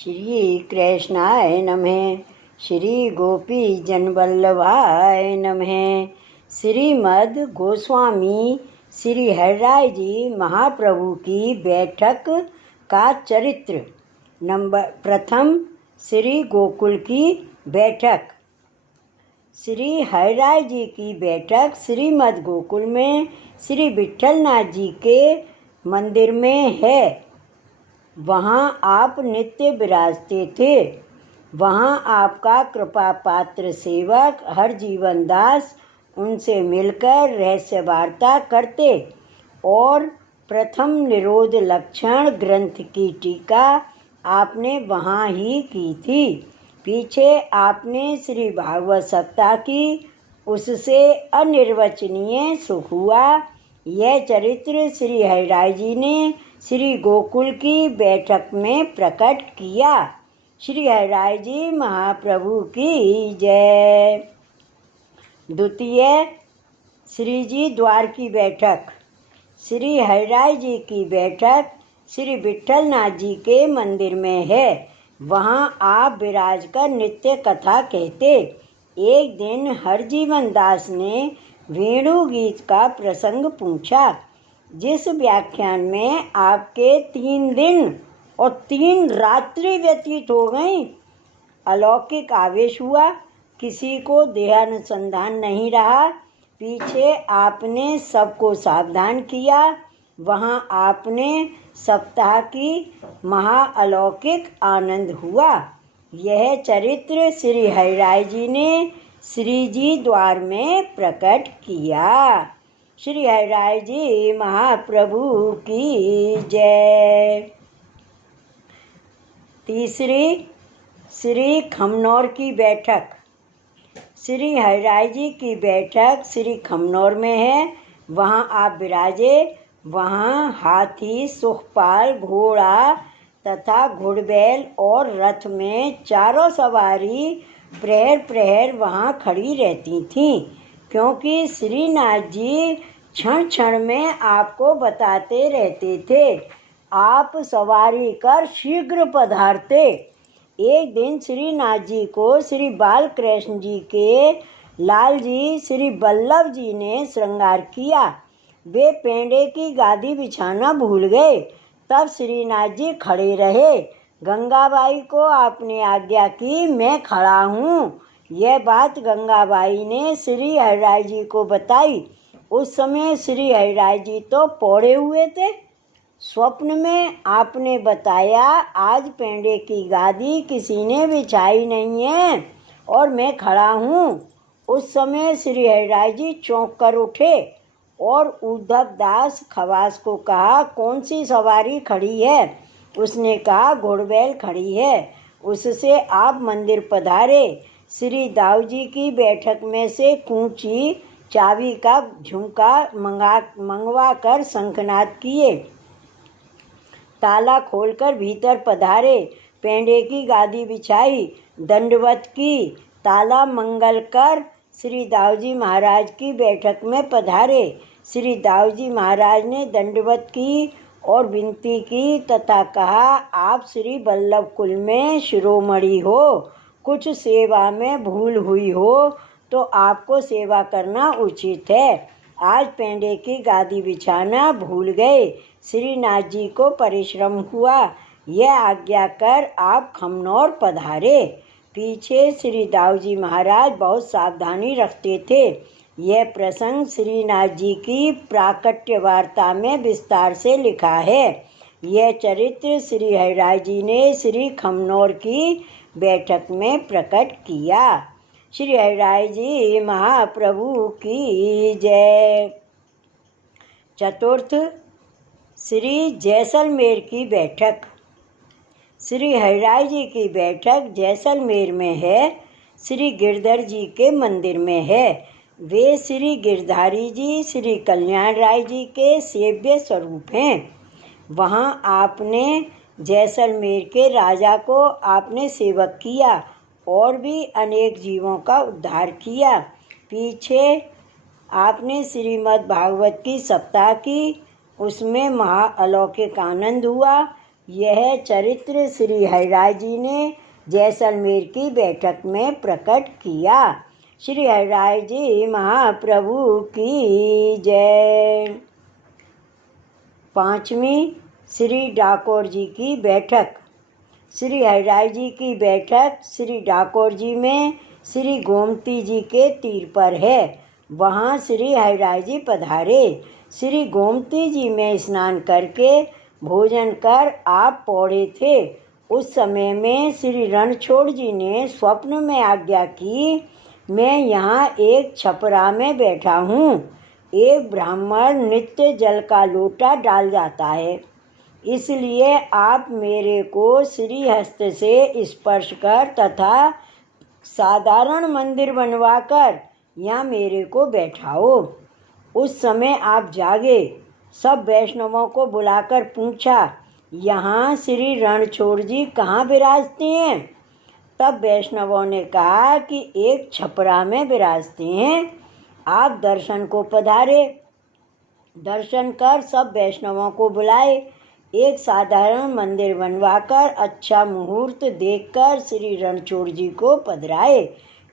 श्री कृष्णाय नमः। श्री गोपी जनवल्लभाय नमः। श्रीमद् गोस्वामी श्री हरिराय जी महाप्रभु की बैठक का चरित्र। नंबर प्रथम, श्री गोकुल की बैठक। श्री हरिराय जी की बैठक श्रीमद् गोकुल में श्री विट्ठलनाथ जी के मंदिर में है। वहाँ आप नित्य विराजते थे। वहाँ आपका कृपा पात्र सेवक हरजीवन दास उनसे मिलकर रहस्य वार्ता करते और प्रथम निरोध लक्षण ग्रंथ की टीका आपने वहाँ ही की थी। पीछे आपने श्री भागवत सप्ताह की, उससे अनिर्वचनीय सुख हुआ। यह चरित्र श्री हरिराय जी ने श्री गोकुल की बैठक में प्रकट किया। श्री हरिराय जी महाप्रभु की जय। द्वितीय, श्री जी द्वार की बैठक। श्री हरिराय जी की बैठक श्री विट्ठलनाथ जी के मंदिर में है। वहाँ आप विराज कर नित्य कथा कहते। एक दिन हरजीवन दास ने वेणु गीत का प्रसंग पूछा, जिस व्याख्यान में आपके 3 दिन और 3 रात्रि व्यतीत हो गई। अलौकिक आवेश हुआ, किसी को देहानुसंधान नहीं रहा। पीछे आपने सबको सावधान किया। वहाँ आपने सप्ताह की महाअलौकिक आनंद हुआ। यह चरित्र श्री हरिराय जी ने श्री जी द्वार में प्रकट किया। श्री हरिराय जी महाप्रभु की जय। तीसरी, श्री खमनौर की बैठक। श्री हरिराय जी की बैठक श्री खमनौर में है। वहाँ आप विराजे। वहाँ हाथी, सुखपाल, घोड़ा तथा घुड़बैल और रथ में चारों सवारी प्रहर प्रहर वहाँ खड़ी रहती थीं, क्योंकि श्रीनाथ जी क्षण क्षण में आपको बताते रहते थे। आप सवारी कर शीघ्र पधारते। एक दिन श्रीनाथ जी को श्री बालकृष्ण जी के लाल जी श्री बल्लभ जी ने श्रृंगार किया। वे पेंडे की गादी बिछाना भूल गए। तब श्रीनाथ जी खड़े रहे। गंगाबाई को आपने आज्ञा की, मैं खड़ा हूँ। यह बात गंगाबाई ने श्री हरिराय जी को बताई। उस समय श्री हरिराय जी तो पौड़े हुए थे। स्वप्न में आपने बताया, आज पेंडे की गादी किसी ने बिछाई नहीं है और मैं खड़ा हूँ। उस समय श्री हरिराय जी चौंक कर उठे और उद्धव दास खवास को कहा, कौन सी सवारी खड़ी है? उसने कहा, घुड़बैल खड़ी है। उससे आप मंदिर पधारे। श्री दाऊ जी की बैठक में से कूंची चाबी का झुमका मंगवा कर शंखनाद किए। ताला खोलकर भीतर पधारे। पेंडे की गादी बिछाई, दंडवत की। ताला मंगल कर श्री दाऊजी महाराज की बैठक में पधारे। श्री दाऊजी महाराज ने दंडवत की और विनती की तथा कहा, आप श्री बल्लभ कुल में शिरोमणि हो। कुछ सेवा में भूल हुई हो तो आपको सेवा करना उचित है। आज पेंडे की गादी बिछाना भूल गए। श्रीनाथ जी को परिश्रम हुआ। यह आज्ञा कर आप खमनौर पधारे। पीछे श्री दाऊजी महाराज बहुत सावधानी रखते थे। यह प्रसंग श्रीनाथ जी की प्राकट्य वार्ता में विस्तार से लिखा है। यह चरित्र श्री हरिराय जी ने श्री खमनौर की बैठक में प्रकट किया। श्री हरिराय जी महाप्रभु की जय। चतुर्थ, श्री जैसलमेर की बैठक। श्री हरिराय जी की बैठक जैसलमेर में है। श्री गिरधर जी के मंदिर में है। वे श्री गिरधारी जी श्री कल्याण राय जी के सेव्य स्वरूप हैं। वहाँ आपने जैसलमेर के राजा को आपने सेवक किया और भी अनेक जीवों का उद्धार किया। पीछे आपने श्रीमद् भागवत की सप्ताह की, उसमें महाअलौकिक आनंद हुआ। यह चरित्र श्री हरिराय जी ने जैसलमेर की बैठक में प्रकट किया। श्री हरिराय जी महाप्रभु की जय। 5वीं श्री डाकोर जी की बैठक। श्री हरिराय जी की बैठक श्री डाकोर जी में श्री गोमती जी के तीर पर है। वहाँ श्री हरिराय जी पधारे। श्री गोमती जी में स्नान करके भोजन कर आप पौड़े थे। उस समय में श्री रणछोड़ जी ने स्वप्न में आज्ञा की, मैं यहाँ एक छपरा में बैठा हूँ। एक ब्राह्मण नित्य जल का लोटा डाल जाता है, इसलिए आप मेरे को श्रीहस्त से स्पर्श कर तथा साधारण मंदिर बनवाकर यहाँ मेरे को बैठाओ। उस समय आप जागे। सब वैष्णवों को बुलाकर पूछा, यहाँ श्री रणछोड़ जी कहाँ विराजते हैं? तब वैष्णवों ने कहा कि एक छपरा में विराजते हैं, आप दर्शन को पधारे। दर्शन कर सब वैष्णवों को बुलाए। एक साधारण मंदिर बनवाकर अच्छा मुहूर्त देखकर श्री रणछोड़ जी को पधराए।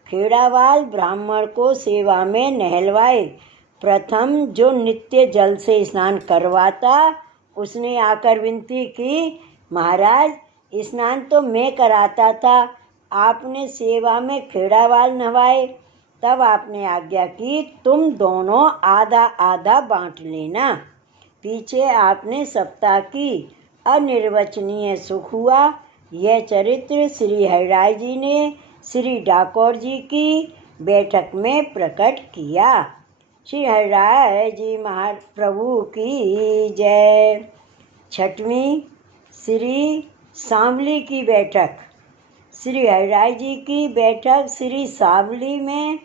खेड़ावाल ब्राह्मण को सेवा में नहलवाए। प्रथम जो नित्य जल से स्नान करवाता, उसने आकर विनती की, महाराज स्नान तो मैं कराता था, आपने सेवा में खेड़ावाल नहवाए। तब आपने आज्ञा की, तुम दोनों आधा आधा बांट लेना। पीछे आपने सप्ताह की। अनिर्वचनीय सुख हुआ। यह चरित्र श्री हरिराय जी ने श्री डाकोर जी की बैठक में प्रकट किया। श्री हरिराय जी महाप्रभु की जय। 6वीं श्री सांवली की बैठक। श्री हरिराय जी की बैठक श्री सांवली में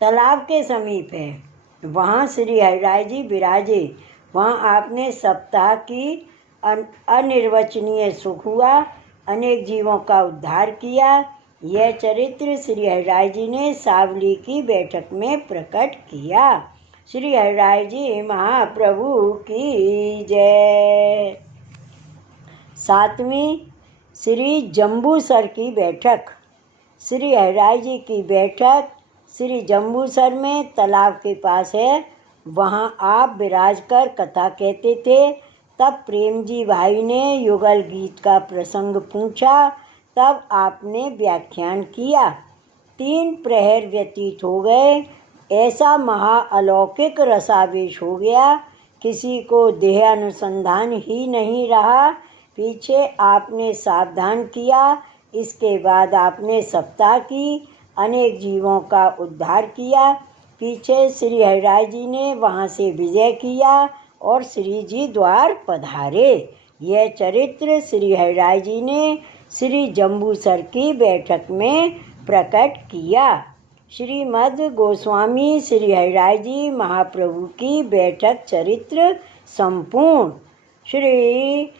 तालाब के समीप है। वहाँ श्री हरिराय जी विराजे। वहाँ आपने सप्ताह की। अनिर्वचनीय सुख हुआ। अनेक जीवों का उद्धार किया। यह चरित्र श्री हरिराय जी ने सांवली की बैठक में प्रकट किया। श्री हरिराय जी महाप्रभु की जय। 7वीं श्री जम्बूसर की बैठक। श्री हरिराय जी की बैठक श्री जम्बूसर में तालाब के पास है। वहाँ आप विराज कर कथा कहते थे। तब प्रेम जी भाई ने युगल गीत का प्रसंग पूछा। तब आपने व्याख्यान किया। 3 प्रहर व्यतीत हो गए। ऐसा महाअलौकिक रसावेश हो गया, किसी को देह अनुसंधान ही नहीं रहा। पीछे आपने सावधान किया। इसके बाद आपने सप्ताह की। अनेक जीवों का उद्धार किया। पीछे श्री हरिराय जी ने वहाँ से विजय किया और श्री जी द्वार पधारे। यह चरित्र श्री हरिराय जी ने श्री जम्बूसर की बैठक में प्रकट किया। श्रीमद् गोस्वामी श्री हरिराय जी महाप्रभु की बैठक चरित्र संपूर्ण। श्री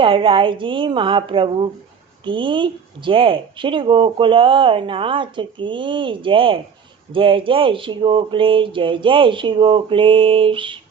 हरिराय जी महाप्रभु की जय। श्री गोकुलनाथ की जय। जय जय श्री गोकुलेश, जय जय श्री गोकुलेश।